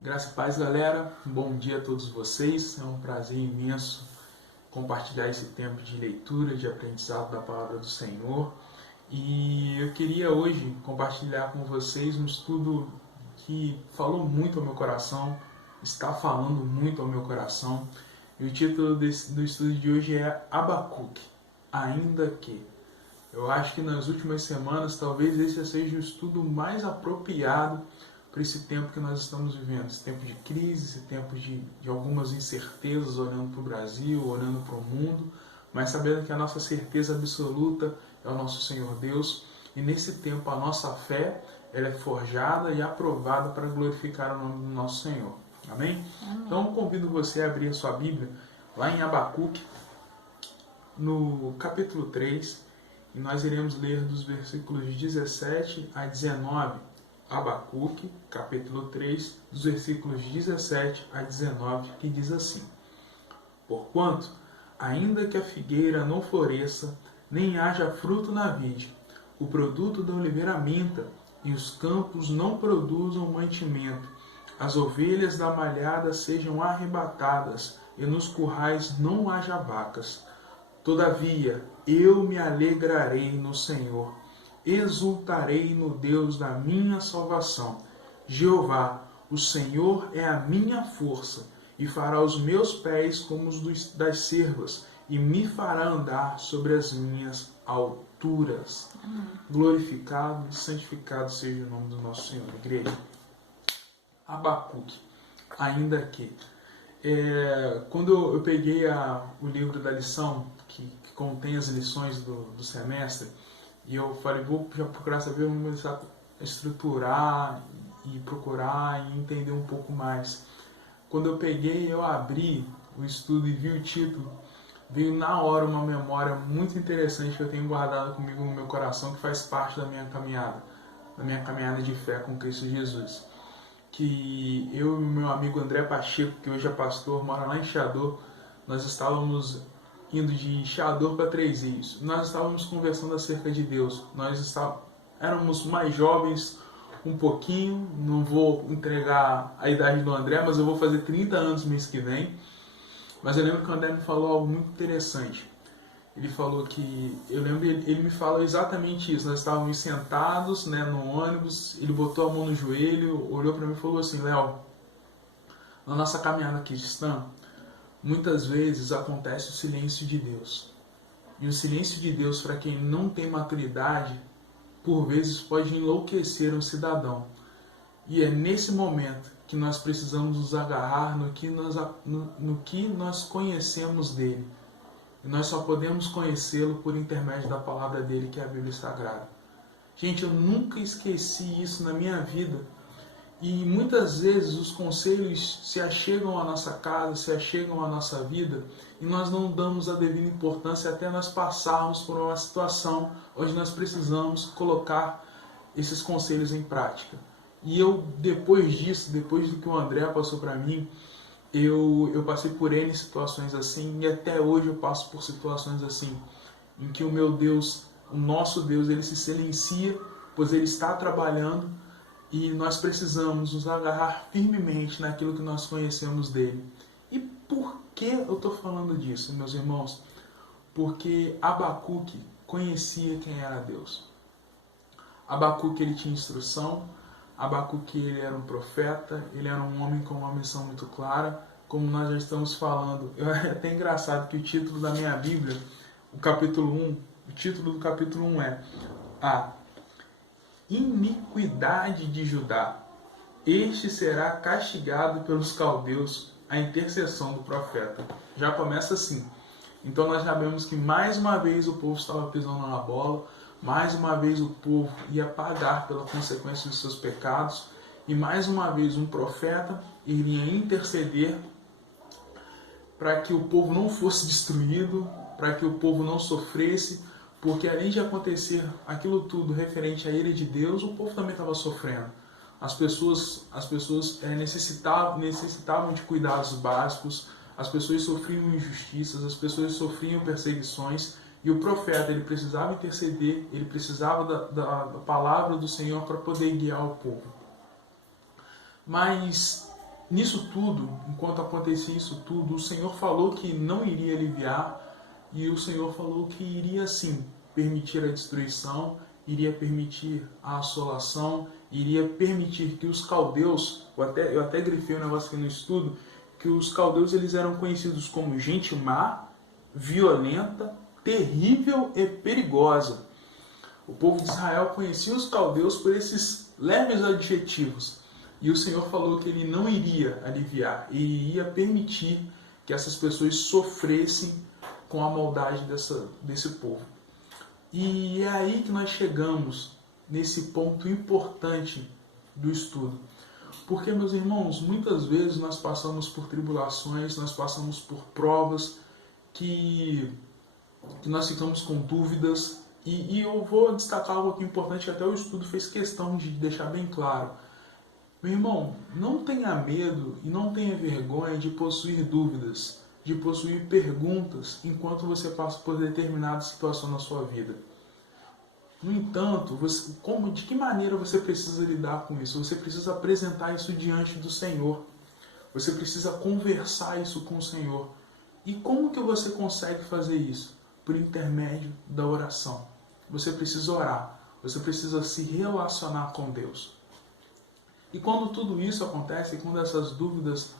Graça e paz, galera. Bom dia a todos vocês. É um prazer imenso compartilhar esse tempo de leitura, de aprendizado da palavra do Senhor. E eu queria hoje compartilhar com vocês um estudo que falou muito ao meu coração, está falando muito ao meu coração. E o título do estudo de hoje é Abacuque, ainda que. Eu acho que nas últimas semanas talvez esse seja o estudo mais apropriado para esse tempo que nós estamos vivendo, esse tempo de crise, esse tempo de algumas incertezas, olhando para o Brasil, olhando para o mundo, mas sabendo que a nossa certeza absoluta é o nosso Senhor Deus, e nesse tempo a nossa fé ela é forjada e aprovada para glorificar o nome do nosso Senhor. Amém? Então eu convido você a abrir a sua Bíblia lá em Abacuque, no capítulo 3, e nós iremos ler dos versículos 17 a 19. Abacuque, capítulo 3, dos versículos 17 a 19, que diz assim: Porquanto, ainda que a figueira não floresça, nem haja fruto na vide, o produto da oliveira minta, e os campos não produzam mantimento, as ovelhas da malhada sejam arrebatadas, e nos currais não haja vacas. Todavia, eu me alegrarei no Senhor, exultarei no Deus da minha salvação. Jeová, o Senhor é a minha força, e fará os meus pés como os das cervas, e me fará andar sobre as minhas alturas. Glorificado e santificado seja o nome do nosso Senhor. Igreja, Abacuque, ainda que. Quando eu peguei o livro da lição, que contém as lições do semestre, e eu falei, vou já procurar saber, vamos começar a estruturar e procurar e entender um pouco mais. Quando eu peguei, eu abri o estudo e vi o título, veio na hora uma memória muito interessante que eu tenho guardado comigo no meu coração, que faz parte da minha caminhada de fé com Cristo Jesus. Que eu e o meu amigo André Pacheco, que hoje é pastor, mora lá em Xador, nós estávamos indo de Xador para Três Rios. Nós estávamos conversando acerca de Deus. Éramos mais jovens um pouquinho, não vou entregar a idade do André, mas eu vou fazer 30 anos mês que vem. Mas eu lembro que o André me falou algo muito interessante. Ele falou que, ele me falou exatamente isso. Nós estávamos sentados, no ônibus, ele botou a mão no joelho, olhou para mim e falou assim: Léo, na nossa caminhada cristã, muitas vezes acontece o silêncio de Deus. E o silêncio de Deus, para quem não tem maturidade, por vezes pode enlouquecer um cidadão. E é nesse momento que nós precisamos nos agarrar no que nós conhecemos dele. E nós só podemos conhecê-lo por intermédio da palavra dele, que é a Bíblia Sagrada. Gente, eu nunca esqueci isso na minha vida. E muitas vezes os conselhos se achegam à nossa casa, se achegam à nossa vida, e nós não damos a devida importância até nós passarmos por uma situação onde nós precisamos colocar esses conselhos em prática. E eu, depois disso, depois do que o André passou para mim, eu passei por N situações assim, e até hoje eu passo por situações assim, em que o meu Deus, o nosso Deus, ele se silencia, pois ele está trabalhando, e nós precisamos nos agarrar firmemente naquilo que nós conhecemos dele. E por que eu estou falando disso, meus irmãos? Porque Abacuque conhecia quem era Deus. Abacuque, ele tinha instrução. Abacuque, ele era um profeta, ele era um homem com uma missão muito clara, como nós já estamos falando. É até engraçado que o título da minha Bíblia, o título do capítulo 1 é A Iniquidade de Judá. Este será castigado pelos caldeus, a intercessão do profeta. Já começa assim. Então nós sabemos que mais uma vez o povo estava pisando na bola, mais uma vez o povo ia pagar pela consequência dos seus pecados, e mais uma vez um profeta iria interceder para que o povo não fosse destruído, para que o povo não sofresse, porque além de acontecer aquilo tudo referente à ira de Deus, o povo também estava sofrendo. As pessoas necessitavam de cuidados básicos, as pessoas sofriam injustiças, as pessoas sofriam perseguições, E o profeta, ele precisava interceder, ele precisava da palavra do Senhor para poder guiar o povo. Mas nisso tudo, enquanto acontecia isso tudo, o Senhor falou que não iria aliviar, e o Senhor falou que iria sim permitir a destruição, iria permitir a assolação, iria permitir que os caldeus, eu até grifei um negócio aqui no estudo, que os caldeus eles eram conhecidos como gente má, violenta, terrível e perigosa. O povo de Israel conhecia os caldeus por esses leves adjetivos. E o Senhor falou que ele não iria aliviar, e iria permitir que essas pessoas sofressem com a maldade desse povo. E é aí que nós chegamos nesse ponto importante do estudo. Porque, meus irmãos, muitas vezes nós passamos por tribulações, nós passamos por provas que nós ficamos com dúvidas. E eu vou destacar algo aqui importante que até o estudo fez questão de deixar bem claro. Meu irmão, não tenha medo e não tenha vergonha de possuir dúvidas, de possuir perguntas enquanto você passa por determinada situação na sua vida. No entanto, de que maneira você precisa lidar com isso? Você precisa apresentar isso diante do Senhor. Você precisa conversar isso com o Senhor. E como que você consegue fazer isso? Por intermédio da oração. Você precisa orar. Você precisa se relacionar com Deus. E quando tudo isso acontece, quando essas dúvidas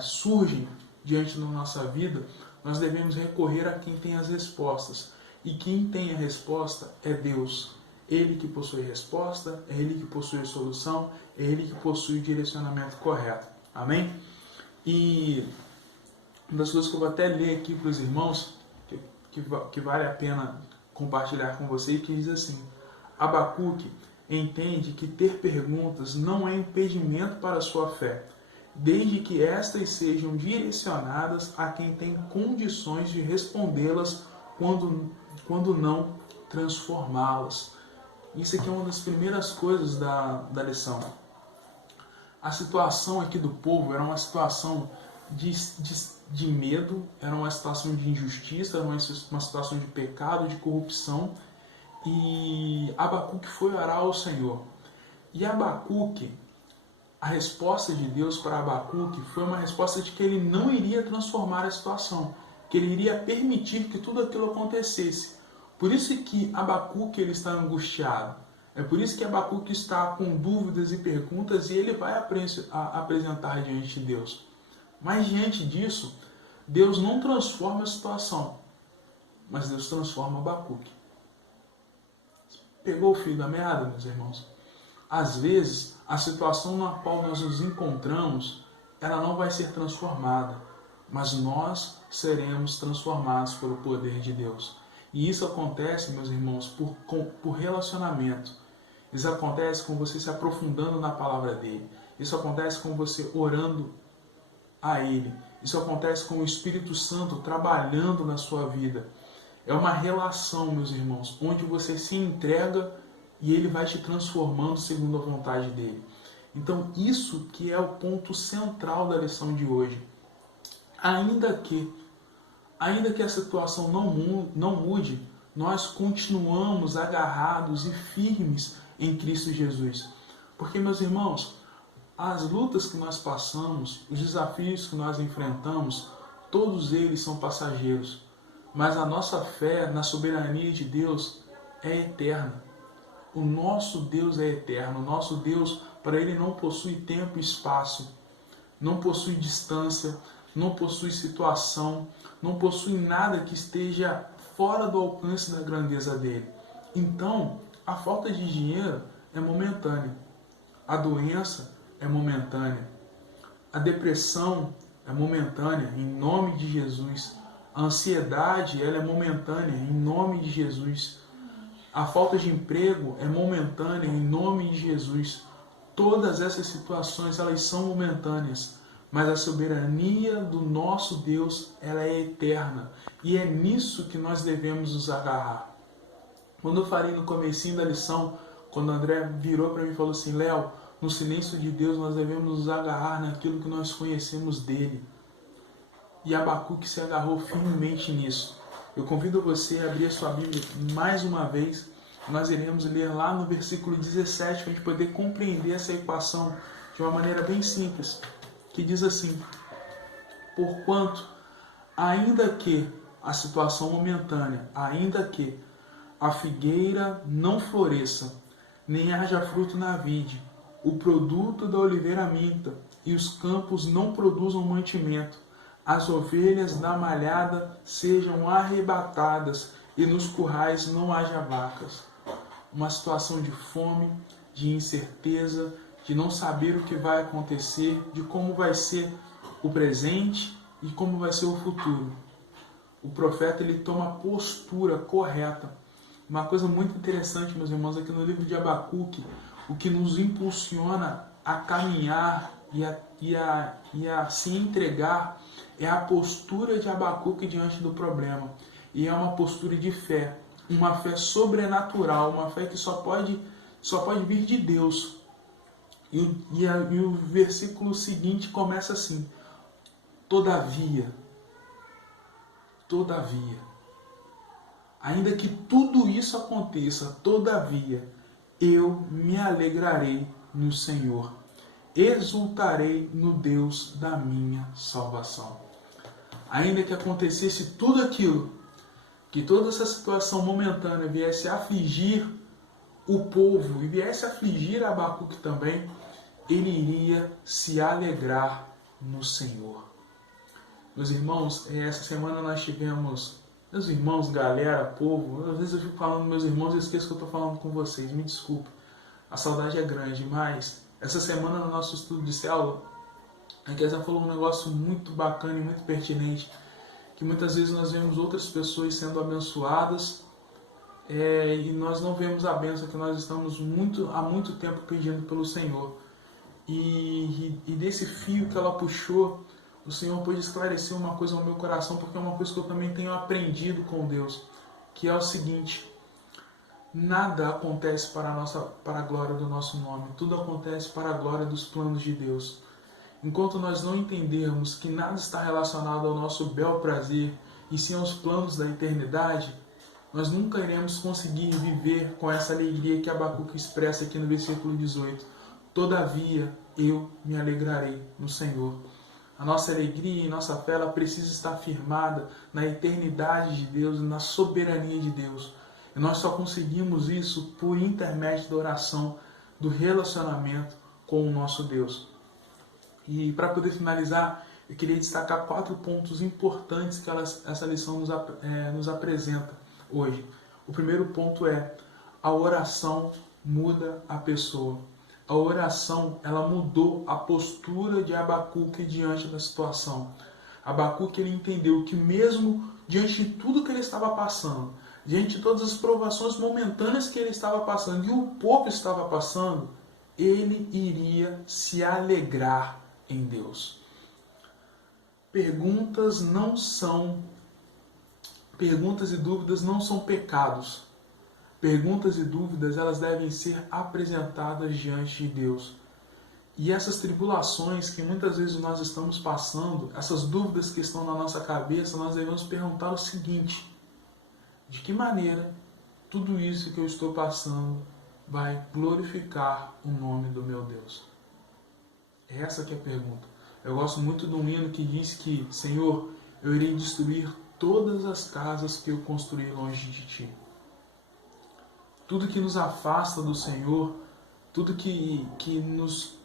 surgem diante da nossa vida, nós devemos recorrer a quem tem as respostas. E quem tem a resposta é Deus. Ele que possui a resposta, é Ele que possui a solução, é Ele que possui o direcionamento correto. Amém? E uma das coisas que eu vou até ler aqui para os irmãos, que vale a pena compartilhar com vocês, que diz assim: Abacuque entende que ter perguntas não é impedimento para a sua fé, desde que estas sejam direcionadas a quem tem condições de respondê-las quando não transformá-las. Isso aqui é uma das primeiras coisas da lição. A situação aqui do povo era uma situação de medo, era uma situação de injustiça, era uma situação de pecado, de corrupção. E Abacuque foi orar ao Senhor. E Abacuque, a resposta de Deus para Abacuque foi uma resposta de que ele não iria transformar a situação, que ele iria permitir que tudo aquilo acontecesse. Por isso que Abacuque ele está angustiado. É por isso que Abacuque está com dúvidas e perguntas e ele vai apresentar diante de Deus. Mas diante disso, Deus não transforma a situação, mas Deus transforma Abacuque. Pegou o fio da meada, meus irmãos? Às vezes, a situação na qual nós nos encontramos, ela não vai ser transformada, mas nós seremos transformados pelo poder de Deus. E isso acontece, meus irmãos, por relacionamento. Isso acontece com você se aprofundando na palavra dele. Isso acontece com você orando a ele. Isso acontece com o Espírito Santo trabalhando na sua vida. É uma relação, meus irmãos, onde você se entrega e ele vai te transformando segundo a vontade dele. Então, isso que é o ponto central da lição de hoje. Ainda que a situação não mude, nós continuamos agarrados e firmes em Cristo Jesus. Porque, meus irmãos, as lutas que nós passamos, os desafios que nós enfrentamos, todos eles são passageiros. Mas a nossa fé na soberania de Deus é eterna. O nosso Deus é eterno. O nosso Deus, para ele não possui tempo e espaço, não possui distância, não possui situação, não possui nada que esteja fora do alcance da grandeza dele. Então, a falta de dinheiro é momentânea. A doença é momentânea. A depressão é momentânea, em nome de Jesus. A ansiedade, ela é momentânea, em nome de Jesus. A falta de emprego é momentânea, em nome de Jesus. Todas essas situações, elas são momentâneas, mas a soberania do nosso Deus, ela é eterna. E é nisso que nós devemos nos agarrar. Quando eu falei no comecinho da lição, quando o André virou para mim e falou assim: Léo, no silêncio de Deus nós devemos nos agarrar naquilo que nós conhecemos dele. E Abacuque se agarrou firmemente nisso. Eu convido você a abrir a sua Bíblia mais uma vez. Nós iremos ler lá no versículo 17 para a gente poder compreender essa equação de uma maneira bem simples, que diz assim: porquanto, ainda que a situação momentânea, ainda que a figueira não floresça, nem haja fruto na vide, o produto da oliveira minta, e os campos não produzam mantimento, as ovelhas da malhada sejam arrebatadas, e nos currais não haja vacas. Uma situação de fome, de incerteza, de não saber o que vai acontecer, de como vai ser o presente e como vai ser o futuro. O profeta ele toma a postura correta. Uma coisa muito interessante, meus irmãos, aqui no livro de Abacuque, o que nos impulsiona a caminhar e a se entregar é a postura de Abacuque diante do problema. E é uma postura de fé, uma fé sobrenatural, uma fé que só pode vir de Deus. E o versículo seguinte começa assim: todavia, ainda que tudo isso aconteça, todavia, eu me alegrarei no Senhor, exultarei no Deus da minha salvação. Ainda que acontecesse tudo aquilo, que toda essa situação momentânea viesse a afligir o povo e viesse a afligir Abacuque também, ele iria se alegrar no Senhor. Meus irmãos, essa semana nós tivemos, meus irmãos, galera, povo, às vezes eu fico falando meus irmãos e esqueço que eu estou falando com vocês, me desculpe, a saudade é grande, mas essa semana no nosso estudo de célula, a Kézia falou um negócio muito bacana e muito pertinente, que muitas vezes nós vemos outras pessoas sendo abençoadas e nós não vemos a bênção que nós estamos há muito tempo pedindo pelo Senhor. E desse fio que ela puxou, o Senhor pôde esclarecer uma coisa no meu coração, porque é uma coisa que eu também tenho aprendido com Deus, que é o seguinte: nada acontece para a glória do nosso nome, tudo acontece para a glória dos planos de Deus. Enquanto nós não entendermos que nada está relacionado ao nosso bel prazer, e sim aos planos da eternidade, nós nunca iremos conseguir viver com essa alegria que Abacuque expressa aqui no versículo 18. Todavia, eu me alegrarei no Senhor. A nossa alegria e nossa fé ela precisa estar firmada na eternidade de Deus e na soberania de Deus. E nós só conseguimos isso por intermédio da oração, do relacionamento com o nosso Deus. E para poder finalizar, eu queria destacar 4 pontos importantes que essa lição nos apresenta hoje. O primeiro ponto é: a oração muda a pessoa. A oração ela mudou a postura de Abacuque diante da situação. Abacuque ele entendeu que mesmo diante de tudo que ele estava passando, diante de todas as provações momentâneas que ele estava passando e o povo estava passando, ele iria se alegrar em Deus. Perguntas e dúvidas não são pecados. Perguntas e dúvidas elas devem ser apresentadas diante de Deus. E essas tribulações que muitas vezes nós estamos passando, essas dúvidas que estão na nossa cabeça, nós devemos perguntar o seguinte: de que maneira tudo isso que eu estou passando vai glorificar o nome do meu Deus? Essa que é a pergunta. Eu gosto muito de um hino que diz que: Senhor, eu irei destruir todas as casas que eu construí longe de Ti. Tudo que nos afasta do Senhor, tudo que nos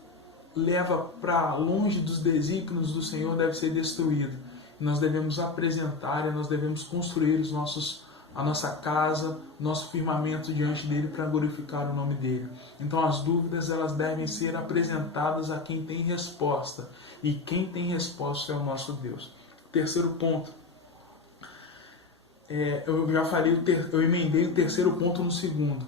leva para longe dos desígnios do Senhor deve ser destruído. Nós devemos apresentar e nós devemos construir a nossa casa, nosso firmamento diante dele para glorificar o nome dele. Então as dúvidas elas devem ser apresentadas a quem tem resposta. E quem tem resposta é o nosso Deus. Terceiro ponto. Eu já falei, eu emendei o terceiro ponto no segundo.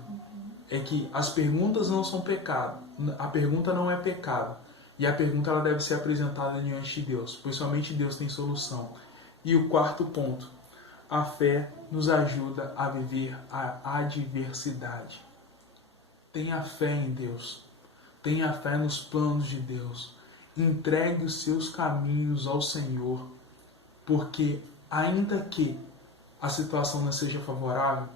É que as perguntas não são pecado. A pergunta não é pecado. E a pergunta ela deve ser apresentada diante de Deus, pois somente Deus tem solução. E o quarto ponto. A fé nos ajuda a viver a adversidade. Tenha fé em Deus. Tenha fé nos planos de Deus. Entregue os seus caminhos ao Senhor. Porque ainda que a situação não seja favorável,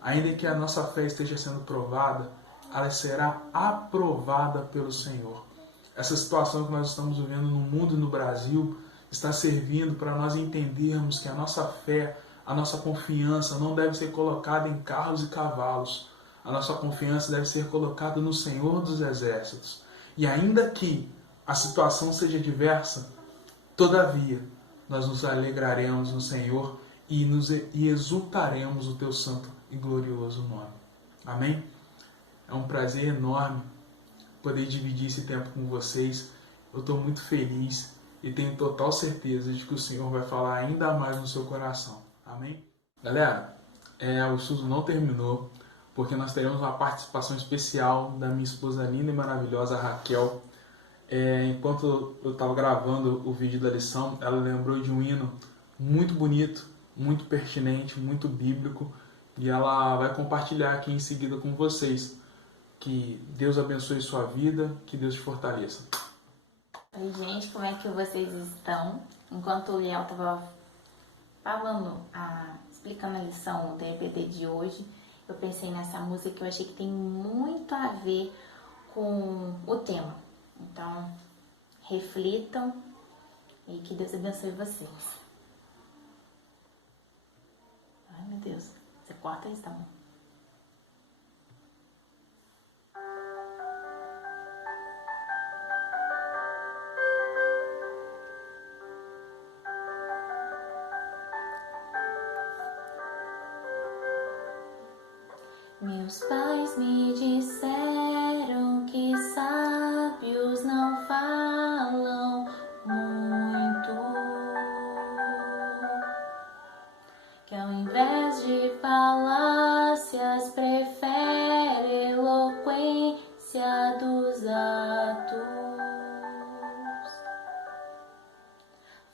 ainda que a nossa fé esteja sendo provada, ela será aprovada pelo Senhor. Essa situação que nós estamos vivendo no mundo e no Brasil está servindo para nós entendermos que a nossa fé, a nossa confiança não deve ser colocada em carros e cavalos. A nossa confiança deve ser colocada no Senhor dos Exércitos. E ainda que a situação seja diversa, todavia, nós nos alegraremos no Senhor e exultaremos o teu santo e glorioso nome. Amém? É um prazer enorme poder dividir esse tempo com vocês. Eu estou muito feliz e tenho total certeza de que o Senhor vai falar ainda mais no seu coração. Amém? Galera, o estudo não terminou, porque nós teremos uma participação especial da minha esposa linda e maravilhosa, Raquel. Enquanto eu estava gravando o vídeo da lição, ela lembrou de um hino muito bonito, muito pertinente, muito bíblico, e ela vai compartilhar aqui em seguida com vocês. Que Deus abençoe sua vida, que Deus te fortaleça. Oi, gente, como é que vocês estão? Enquanto o Liel estava falando, explicando a lição do EBD de hoje, eu pensei nessa música que eu achei que tem muito a ver com o tema. Então, reflitam e que Deus abençoe vocês. Ai, meu Deus. Você corta isso, tá bom? Meus pais me disseram que sábios não falam muito, que ao invés de falácias prefere eloquência dos atos.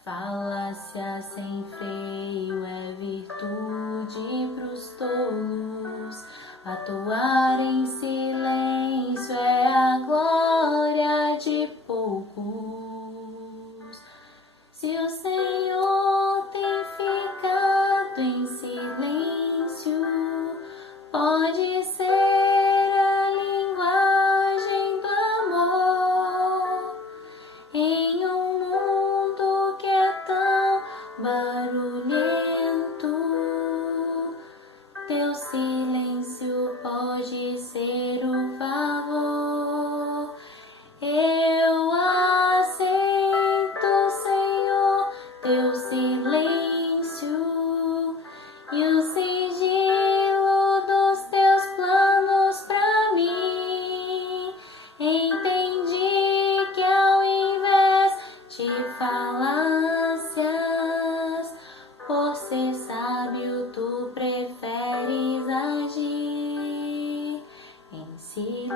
Falácia sem freio é virtude pros tolos. Atuar em silêncio é a glória de poucos. Se o Senhor tem ficado em silêncio, pode ser a linguagem do amor. Em um mundo que é tão barulhento, teu silêncio pode ser um favor. Eu aceito, Senhor, teu silêncio e o sigilo dos teus planos pra mim. Entendi que ao invés de falácias, por ser sábio, tu preferes agir em silêncio.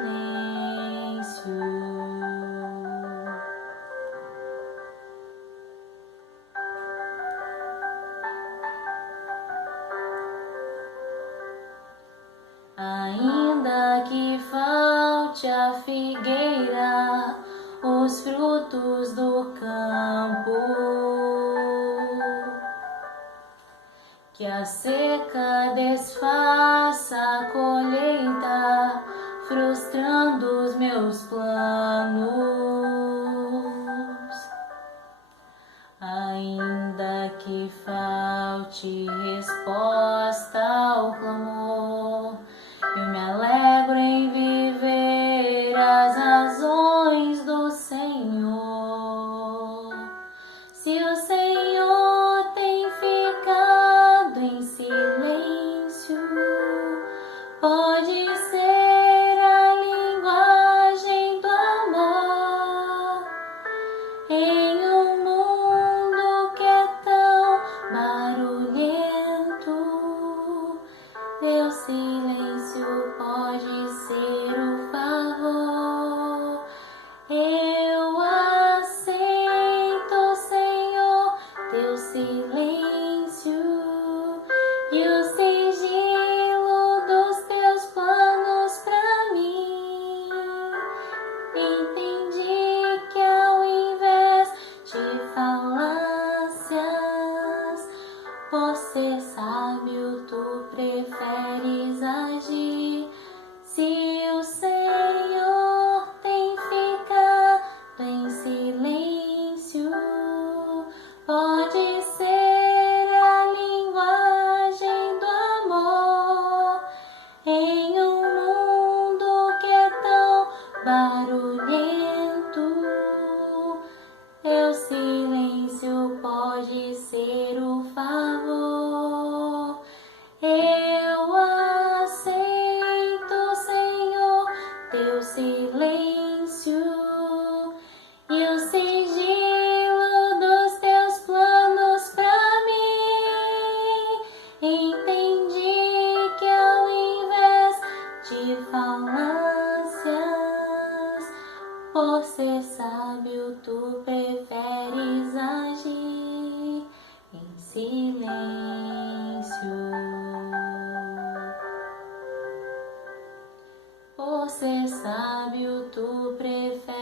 Ainda que falte a figueira, os frutos do campo, que a seca desfaça a colheita, frustrando os meus planos. Ainda que falte resposta ao clamor, eu me alegro em viver as razões do Senhor. Se o Senhor tem ficado em silêncio, pode ser a linguagem do amor. teu silêncio e o sigilo dos teus planos pra mim. Entendi que ao invés de falácias, por ser sábio, tu preferes agir em silêncio. Por ser sábio, tu preferes